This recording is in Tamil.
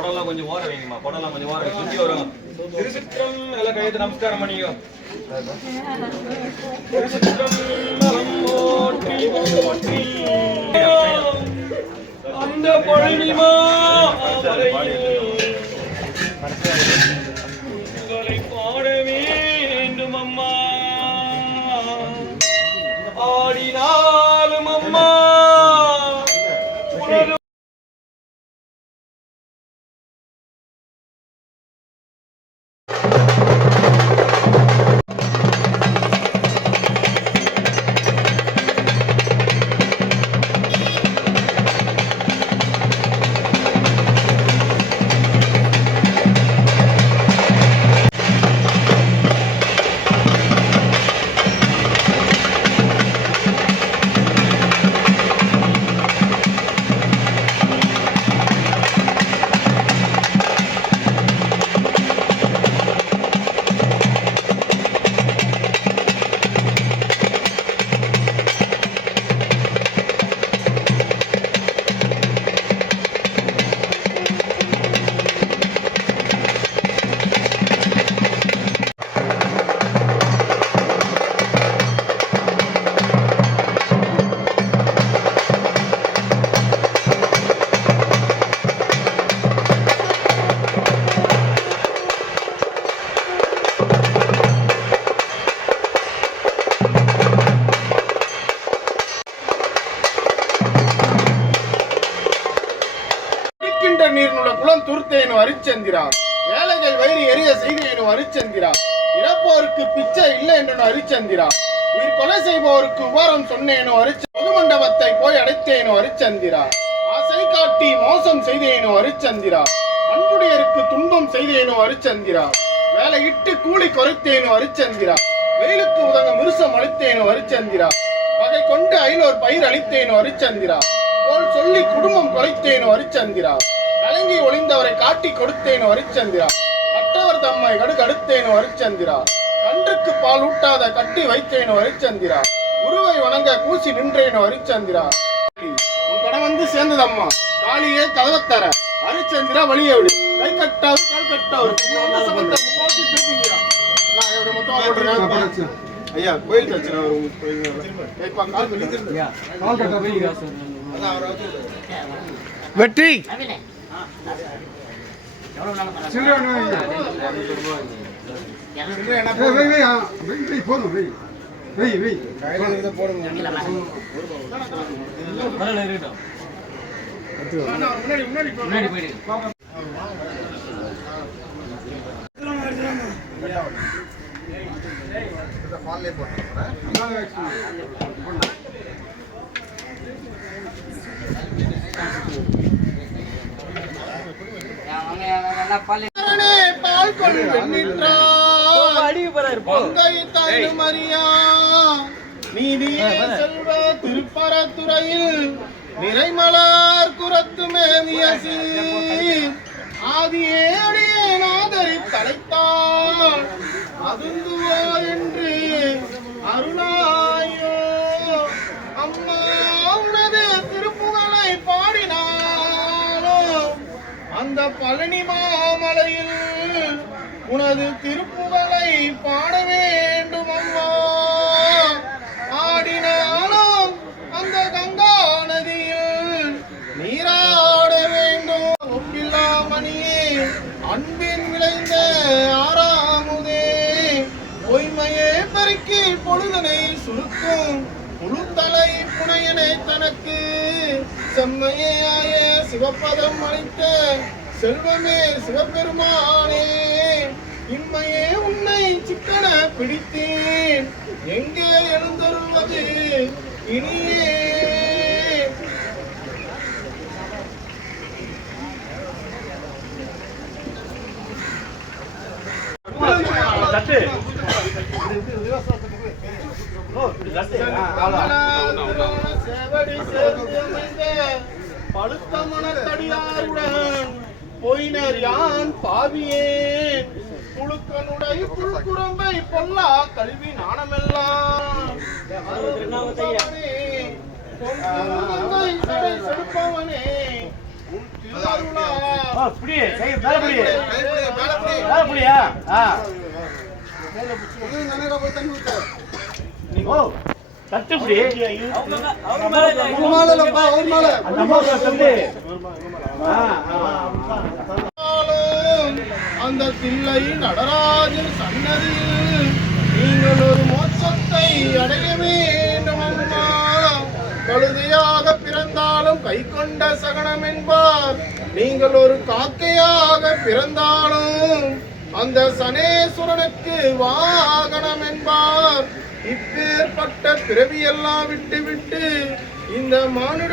படம்லாம் கொஞ்சம் ஓர வைங்கம்மா படம்லாம் கொஞ்சம் ஓர சுற்றி வரும் திருச்சிற்றம் எல்லாம் கையெழுத்து நமஸ்காரம் பண்ணிக்கோ. திருச்சிற்றம்பலம் அந்த பழனிமா நீர்னுள்ள குளம் துருத்தேனு அரிச்சந்திரா வேலைகள் வயிறு எரிய செய்தேனு அரிச்சந்திரா இறப்போருக்கு பிச்சை இல்லை என்று அரிச்சந்திரா உயிர் கொலை செய்பவருக்கு உபாரம் சொன்னேனோ அரிச்ச பொது மண்டபத்தை போய் அடைத்தேனோ அரிச்சந்திரா ஆசை காட்டி மோசம் செய்தேனோ அரிச்சந்திரா அன்புடையருக்கு துன்பம் செய்தேனோ அரிச்சந்திரா வேலையிட்டு கூலி குறைத்தேனோ அரிச்சந்திரா வெயிலுக்கு உதங்க மிருசம் அளித்தேனோ அரிச்சந்திரா பகை கொண்டு ஐநூறு பயிர் அளித்தேனோ அரிச்சந்திரா போல் சொல்லி குடும்பம் குறைத்தேனும் அரிச்சந்திரா கலங்கி ஒளிந்தவரை காட்டி கொடுத்தேனோ அரிச்சந்திரா கட்டவர் தம்மை கடுகடுத்தேனோ அரிச்சந்திரா கன்றுக்கு பால் ஊட்டாத கட்டி வைத்தேனோ அரிச்சந்திரா உருவை வணங்க கூசி நின்றேனோ அரிச்சந்திரா உன் கடன் வந்து சேர்ந்ததம்மா காளியே கதவத்தர அரிச்சந்திரா வழியை விடு. கை கட்டாவது கால் திருப்பிங்கயா. நான் போட்டுருக்கேன். ஐயா கோயில் தச்சுனா ஒரு இப்ப கால் பண்ணி வெற்றி. போதும் வெய் வெய் வெய் முன்னாடி போயிடு அரணே பால் மரியா நீதியே செல்வ திருப்பரத்துறையில் நிறைமலர் குரத்து மேவியசி ஆதியே அடியே நாதரி தலைத்தாள் அதுந்துவோ என்று அருளாயோ அந்த பழனி மாமலையில் உனது திருப்புகழை பாட வேண்டும் அம்மா. ஆடினாலும் அந்த கங்கா நதியில் நீராட வேண்டும். ஒப்பில்லா மணியே அன்பின் விளைந்த ஆறாமுதே. பொய்மையே பெருக்கி பொழுதனை சுருக்கும் புழுத்தலை புனையனை தனக்கு செம்மையாய சிவப்பதம் அளித்த செல்வமே சிவபெருமானே. இம்மையே உன்னை சிக்கன பிடித்தேன். எங்கே எழுந்தருள்வது இனியே? தட்டு. பழுத்த மனத்தடியாருடன் பொய்னர் யான் பாவியேன் புழுக்கனுடை புழுக்குரம்பை பொல்லா கல்வி நாணமெல்லாம் செடுப்பவனே மேல புடி மேல புடியா அந்த தில்லை நடராஜன் சன்னதியில் நீங்கள் ஒரு மோட்சத்தை அடைய வேண்டும் கழுதையாக பிறந்தாலும் கை கொண்ட சகனம் என்பார் நீங்கள் ஒரு காக்கையாக பிறந்தாலும் அந்த சனேஸ்வரனுக்கு வாகனம் என்பார் இப்பேற்பட்ட பிறவியெல்லாம் விட்டு விட்டு இந்த மானுட